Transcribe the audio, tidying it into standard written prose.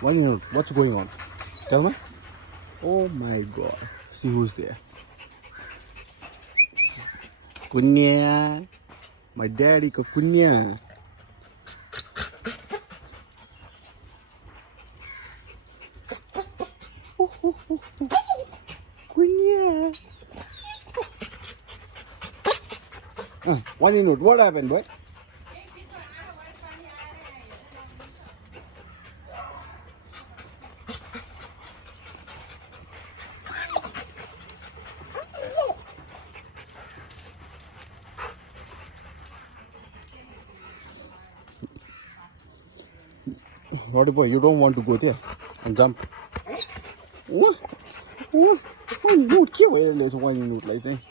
1 minute. What's going on? Tell me. Oh my god. See who's there. Kunya. My daddy ka Kunya. Kunya. 1 minute. What happened, boy? Naughty boy, you don't want to go there and jump. What? 1 minute, keep waiting. 1 minute, like that.